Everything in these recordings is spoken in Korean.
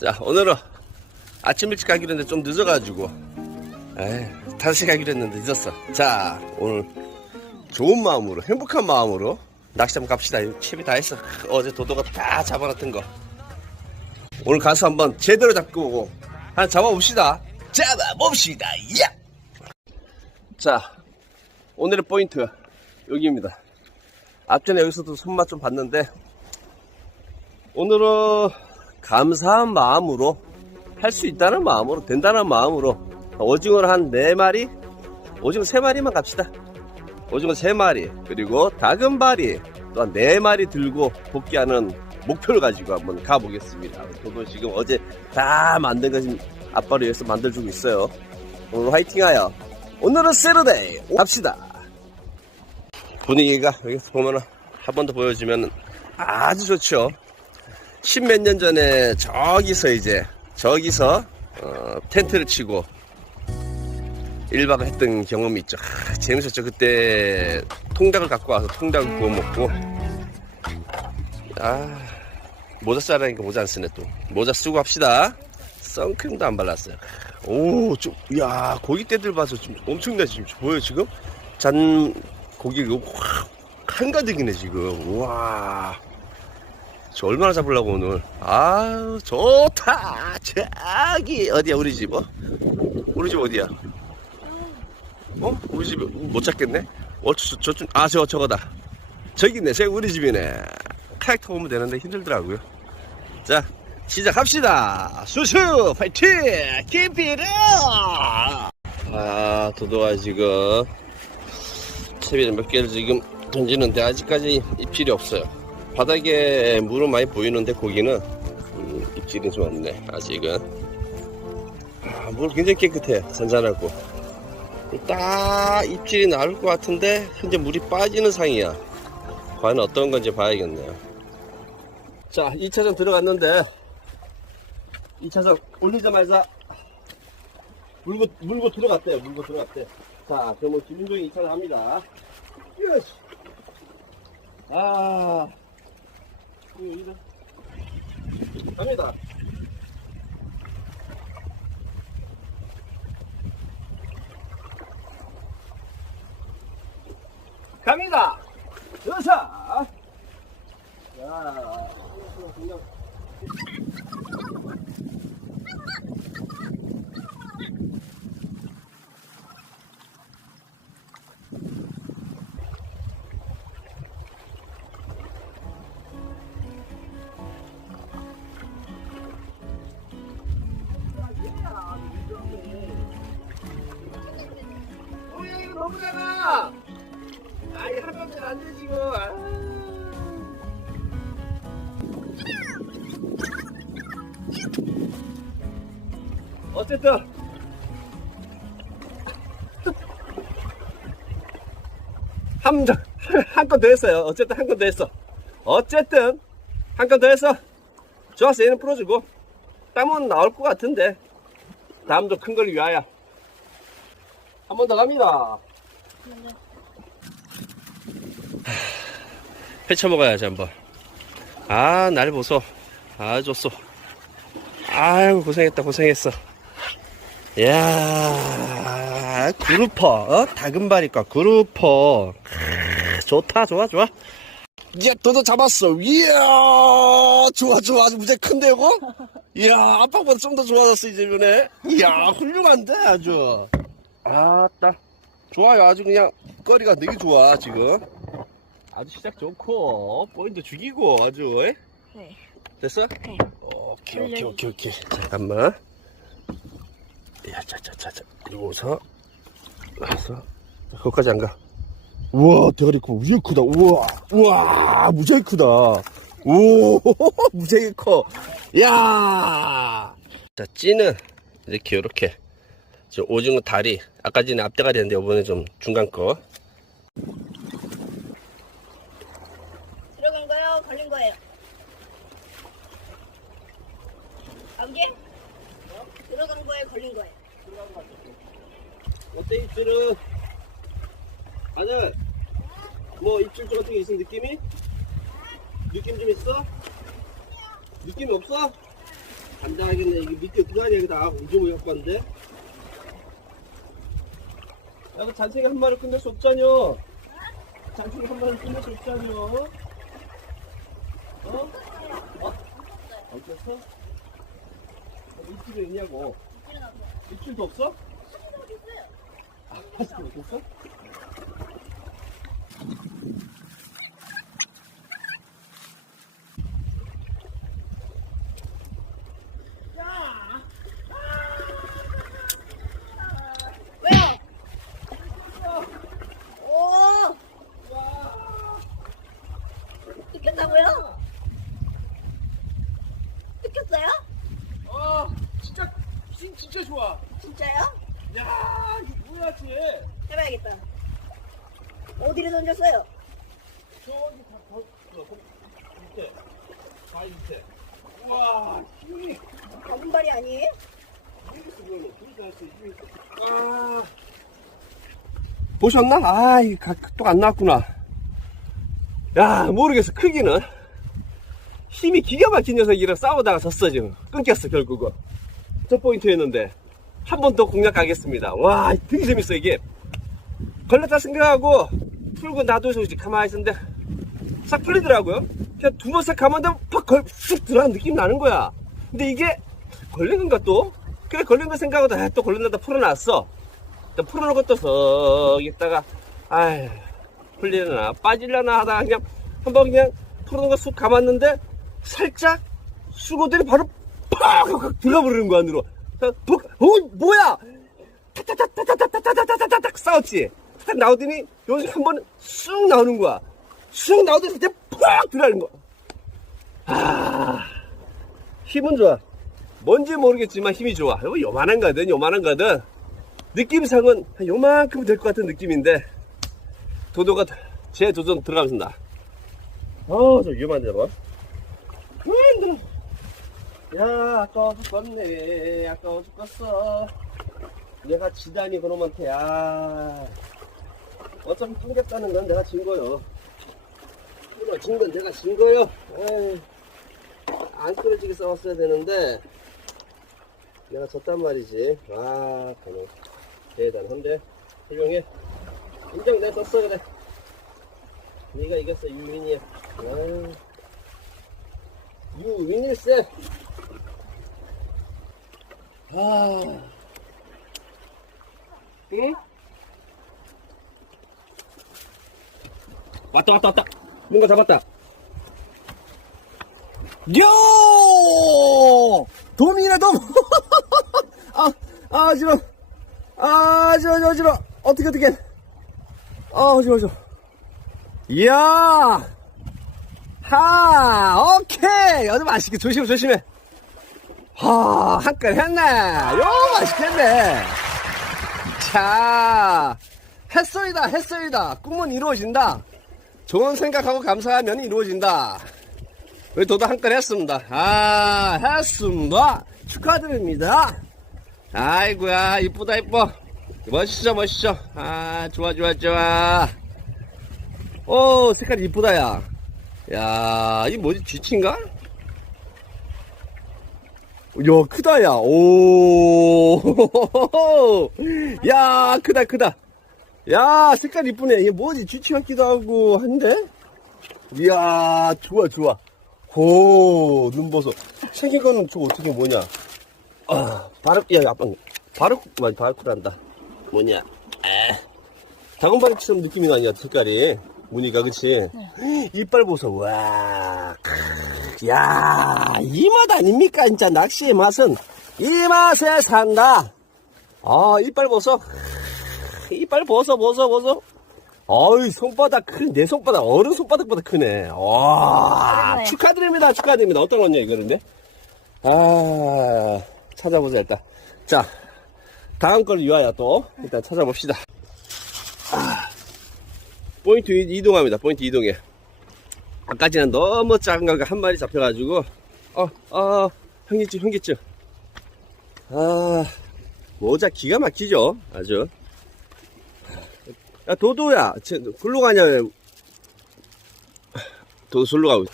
자, 오늘은 아침 일찍 가기로 했는데 좀 늦어가지고. 에이, 5시 가기로 했는데 늦었어. 자, 오늘 좋은 마음으로, 행복한 마음으로 낚시 한번 갑시다. 채비 다 했어. 어제 도도가 다 잡아놨던 거. 오늘 가서 한번 제대로 잡고 오고, 한 잡아봅시다. 잡아봅시다. 야! 자, 오늘의 포인트, 여기입니다. 앞전에 여기서도 손맛 좀 봤는데, 오늘은 감사한 마음으로 할 수 있다는 마음으로 된다는 마음으로 오징어를 한 4마리 오징어 3마리만 갑시다. 오징어 3마리 그리고 다금바리 또한 4마리 들고 복귀하는 목표를 가지고 한번 가보겠습니다. 저도 지금 어제 다 만든 것이 아빠를 위해서 만들어주고 있어요. 오늘 화이팅하여. 오늘은 세르데이 갑시다. 분위기가 여기서 보면은 한 번 더 보여주면 아주 좋죠 십몇 년 전에 저기서 이제 저기서 어, 텐트를 치고 1박을 했던 경험이 있죠. 아, 재밌었죠. 그때 통닭을 갖고 와서 통닭을 구워 먹고 아 모자 쓰라니까 모자 안 쓰네 또 모자 쓰고 합시다. 선크림도 안 발랐어요. 오, 좀, 야, 고기 떼들 봐서 좀 엄청나지, 지금. 보여, 지금? 잔, 고기, 이거 확, 한가득이네, 지금. 우와. 저 얼마나 잡으려고 오늘? 아우 좋다. 저기 어디야 우리 집 어? 우리 집 어디야? 어? 우리 집 못 찾겠네? 어 저쪽 아저 저거다. 저기 있네. 저기 우리 집이네. 타고 오면 되는데 힘들더라고요. 자 시작합시다. 수수 파이팅! 키피르 아 도도가 지금 채비를 몇 개를 지금 던지는데 아직까지 입질이 없어요 바닥에 물은 많이 보이는데 고기는 음, 입질이 좀 없네 아직은. 아, 물 굉장히 깨끗해 잔잔하고. 딱 입질이 나올 것 같은데 현재 물이 빠지는 상이야. 과연 어떤 건지 봐야겠네요. 자 2차전 들어갔는데 2차전 올리자마자 물고 물고 들어갔대요 물고 들어갔대. 자 그러면 김윤종이 2차전 합니다. 예스. 아 여기다 갑니다. 갑니다. 어, 야, 너무 작아! 아이, 한 명쯤 안 돼, 지금. 아. 어쨌든. 한, 한건더 했어요. 어쨌든 한 건 더 했어. 어쨌든, 한 건 더 했어. 좋았어. 얘는 풀어주고. 땀은 나올 것 같은데. 다음도 큰걸 위하여. 한 번 더 갑니다. 회쳐 먹어야지 한번. 아, 날 보소. 아, 좋소. 아이고, 고생했다, 고생했어. 이야, 그루퍼, 어? 다금바리과 그루퍼. 크, 좋다, 좋아, 좋아. 이제 너도 잡았어. 이야, 좋아, 좋아. 아주 무지 큰데, 이거? 이야, 아빠보다 좀 더 좋아졌어, 이제면에. 이야, 훌륭한데, 아주. 아따. 좋아요. 아주 그냥, 거리가 되게 좋아, 지금. 아주 시작 좋고, 포인트 죽이고, 아주, 에? 네. 됐어? 네. 오케이, 오케이, 오케이, 오케이. 잠깐만. 야, 자, 자, 자, 자. 이거서, 와서, 거기까지 안 가. 우와, 대가리 커. 무지하게 크다. 우와, 우와, 무지하게 크다. 오, 무지하게 커. 야 자, 찌는 이렇게, 요렇게. 저 오징어 다리. 아까 전에 앞대가리 했는데, 이번에 좀 중간 거. 들어간 거요? 걸린 거예요? 안개? 들어간 거예요? 걸린 거예요? 어때, 입질은? 아들, 뭐, 입질 같은 게 있어, 느낌이? 느낌 좀 있어? 느낌이 없어? 간단하겠네. 이게 밑에 어떡하냐, 여기다. 우주고 갖고 왔는데. 야, 그 잔생이 한 마리 끝낼 수 없잖여. 잔생이 한 마리 끝낼 수 없잖여. 어? 어? 어땠어? 입질이 있냐고. 입질도 없어? 아, 파스도 없어? 왜요? 오! 뜯겼다고요? 뜯겼어요? 아, 진짜, 힘 진짜 좋아. 진짜요? 야, 이거 뭐야, 쟤. 해봐야겠다. 어디로 던졌어요? 저기 다, 더, 저, 거, 밑에. 바위 밑에. 우와, 힘이. 검은발이 아니에요? 아. 보셨나? 아, 이 각도 안 나왔구나. 야, 모르겠어. 크기는. 힘이 기가 막힌 녀석이랑 싸우다가 졌어, 지금. 끊겼어, 결국은. 첫 포인트였는데. 한 번 더 공략 가겠습니다. 와, 되게 재밌어, 이게. 걸렸다 생각하고, 풀고 놔둬서 가만히 있었는데, 싹 풀리더라고요. 그냥 두 번 싹 가만히 팍 걸, 쑥 들어간 느낌 나는 거야. 근데 이게, 걸린 건가 또? 그래 걸린 거 생각하고 아, 또 걸린다 풀어놨어 또 풀어놓고 또석 있다가 아휴 풀리려나 빠질려나 하다가 그냥 한번 그냥 풀어놓은 거쑥 감았는데 살짝 수고들이 바로 팍 하고 들어버리는 거 안으로 푹, 어 뭐야 타타타타타타타타타타타닥 싸웠지 딱 나오더니 여기 한번 쑥 나오는 거야 쑥 나오더니 그때 팍 들어가는 거야 아 힘은 좋아 뭔지 모르겠지만 힘이 좋아. 요 요만한 거든, 요만한 거든. 느낌상은 한 요만큼 될 것 같은 느낌인데, 도도가 제 도전 들어가면서 어, 저 위험한데, 뭐. 음, 힘들어. 야, 아까워 죽겠네. 아까워 죽겠어. 내가 지다니, 그놈한테, 야. 어차피 끊겠다는 건 내가 진 거요. 끊어, 진 건 내가 진 거요. 안 끊어지게 싸웠어야 되는데, 내가 졌단 말이지. 아, 가능. 대단한데? 훌륭해. 인정 내가 졌어, 그래. 네가 이겼어, 유윈이야. 아, 유 윈일세. 아. 응? 왔다, 왔다, 왔다. 뭔가 잡았다. 요! 돔이네, 돔! 아, 아, 어지러 아, 어지러 어지러 어떻게, 어떻게. 아, 어지러 어지러 이야! 하! 오케이! 어디 맛있게, 조심해, 조심해. 하, 한건 했네. 요, 맛있겠네. 자, 했소이다, 했소이다. 꿈은 이루어진다. 좋은 생각하고 감사하면 이루어진다. 우리 도도 한건 했습니다. 아, 했습니다. 축하드립니다. 아이고야, 이쁘다, 이뻐. 멋있어, 멋있어. 아, 좋아, 좋아, 좋아. 오, 색깔 이쁘다, 야. 야, 이 뭐지, 쥐치인가? 야, 크다, 야. 오, 야, 크다, 크다. 야, 색깔 이쁘네. 이게 뭐지, 쥐치 같기도 하고 한데? 이야, 좋아, 좋아. 오, 눈 보소. 생긴 거는 저 어떻게 뭐냐. 아, 바르, 야, 아빠, 바르, 많이 바르쿠란다. 뭐냐. 에. 다금바리처럼 느낌이 나냐, 색깔이. 무늬가, 그치? 이빨 보소, 와. 크, 야, 이 맛 아닙니까, 진짜, 낚시의 맛은. 이 맛에 산다. 아, 이빨 보소. 이빨 보소, 보소, 보소. 어이, 손바닥 큰, 내 손바닥, 어른 손바닥보다 크네. 와, 그러네. 축하드립니다, 축하드립니다. 어떤 거냐, 이거는데? 아, 찾아보자, 일단. 자, 다음 걸 위하여 또, 일단 찾아봅시다. 아, 포인트 이- 이동합니다, 포인트 이동해. 아까지는 너무 작은 거가 한 마리 잡혀가지고, 어, 어, 현기증, 현기증. 아, 모자 기가 막히죠? 아주. 야, 도도야, 쟤, 글로 가냐, 왜. 도도 절로 가고. 있-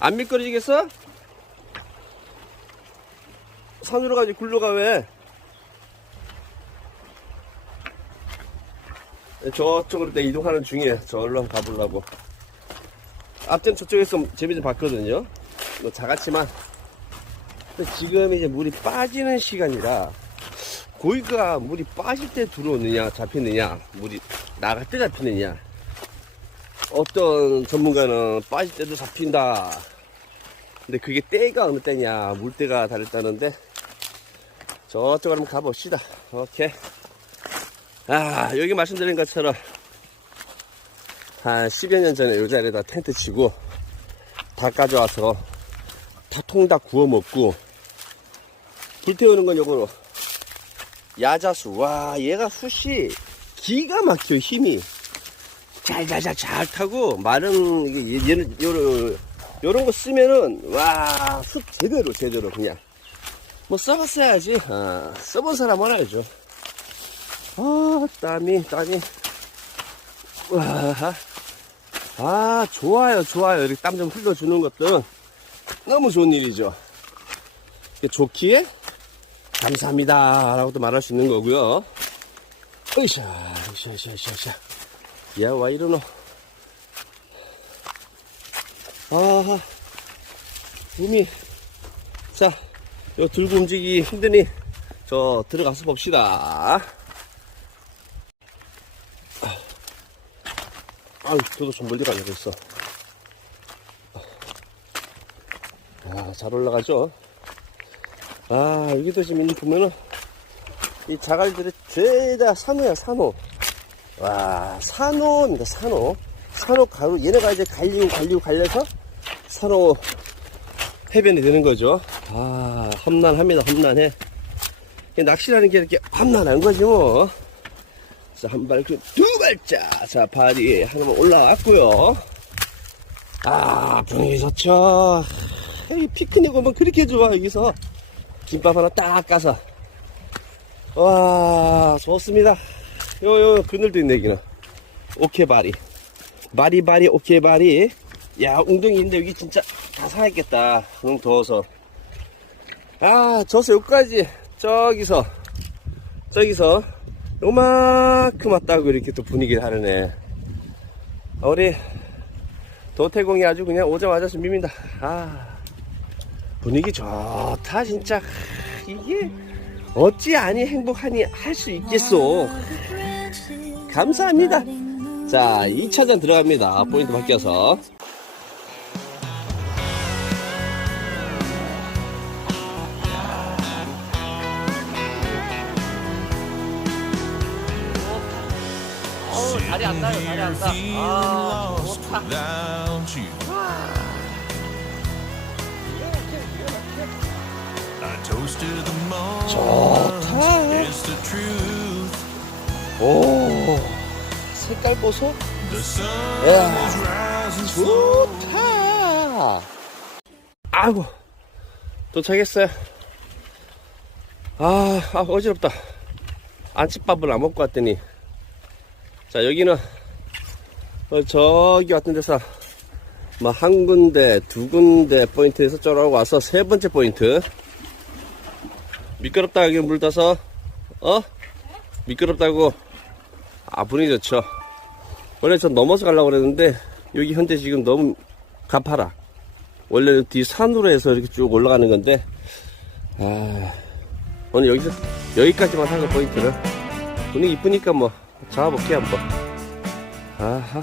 안 미끄러지겠어? 산으로 가지 굴러가 왜? 저쪽으로 내 이동하는 중에 저기로 한번 가보려고. 앞전 저쪽에서 재미 좀 봤거든요. 뭐 작았지만. 지금 이제 물이 빠지는 시간이라 고기가 물이 빠질 때 들어오느냐 잡히느냐 물이 나갈 때 잡히느냐 어떤 전문가는 빠질 때도 잡힌다 근데 그게 때가 어느 때냐 물때가 다르다는데 저쪽으로 한번 가봅시다 오케이 아 여기 말씀드린 것처럼 한 10여 년 전에 이 자리에다 텐트 치고 다 가져와서 다통다 구워 먹고 불 태우는 건 요거로 야자수. 와 얘가 숯이 기가 막혀 힘이. 잘잘잘 잘 타고 마른 얘는 요런 요런 거 쓰면은 와 숯 제대로 제대로 그냥. 뭐 써봤어야지. 아, 써본 사람 알아야죠 아 땀이 땀이. 와, 아 좋아요 좋아요. 이렇게 땀 좀 흘려주는 것들은 너무 좋은 일이죠. 좋기에 감사합니다. 라고도 말할 수 있는 거고요. 으쌰 으쌰 으쌰 으쌰 으쌰. 야 와 이러노. 아하. 몸이. 자 요 들고 움직이기 힘드니 저 들어가서 봅시다 아유 저도 좀 멀리 가려고 했어 아잘 올라가죠 아, 여기도 지금 이 보면은, 이 자갈들이 죄다 산호야, 산호. 와, 산호입니다, 산호. 산호 가루, 얘네가 이제 갈리고 갈리고 갈려서 산호 해변이 되는 거죠. 아, 험난합니다, 험난해. 이 낚시라는 게 이렇게 험난한 거지, 뭐. 자, 한 발, 그, 두 발자. 자, 발이 하나만 올라왔고요. 아, 분위기 좋죠. 이 피크닉 오면 그렇게 좋아, 여기서. 김밥 하나 딱 까서. 와 좋습니다. 요 요 그늘도 있네 여기는. 오케바리 바리 바리 오케바리 야 웅덩이인데 여기 진짜 다 살아있겠다. 너무 더워서. 아 저서 여기까지. 저기서. 저기서 요만큼 왔다고 이렇게 또 분위기를 하르네. 우리 도태공이 아주 그냥 오자마자 준비입니다. 아 분위기 좋다 진짜. 이게 어찌 아니 행복하니 할 수 있겠소. 감사합니다. 자 2차전 들어갑니다. 포인트 바뀌어서 안나 아 좋다. 좋다. 오 색깔 보소 야. 좋다. 아이고, 도착했어요. 아, 아, 어지럽다. 안치밥을 안 먹고 왔더니. 자, 여기는, 어, 저기 왔던 데서, 뭐, 한 군데, 두 군데 포인트에서 쫄아고 와서 세 번째 포인트. 미끄럽다, 여기 물 떠서, 어? 미끄럽다고. 아, 분위기 좋죠. 원래 전 넘어서 가려고 그랬는데 여기 현재 지금 너무 가파라 원래 뒤 산으로 해서 이렇게 쭉 올라가는 건데 아 오늘 여기서 여기까지만 하고 포인트를 분위기 이쁘니까 뭐 잡아볼게 한번 아하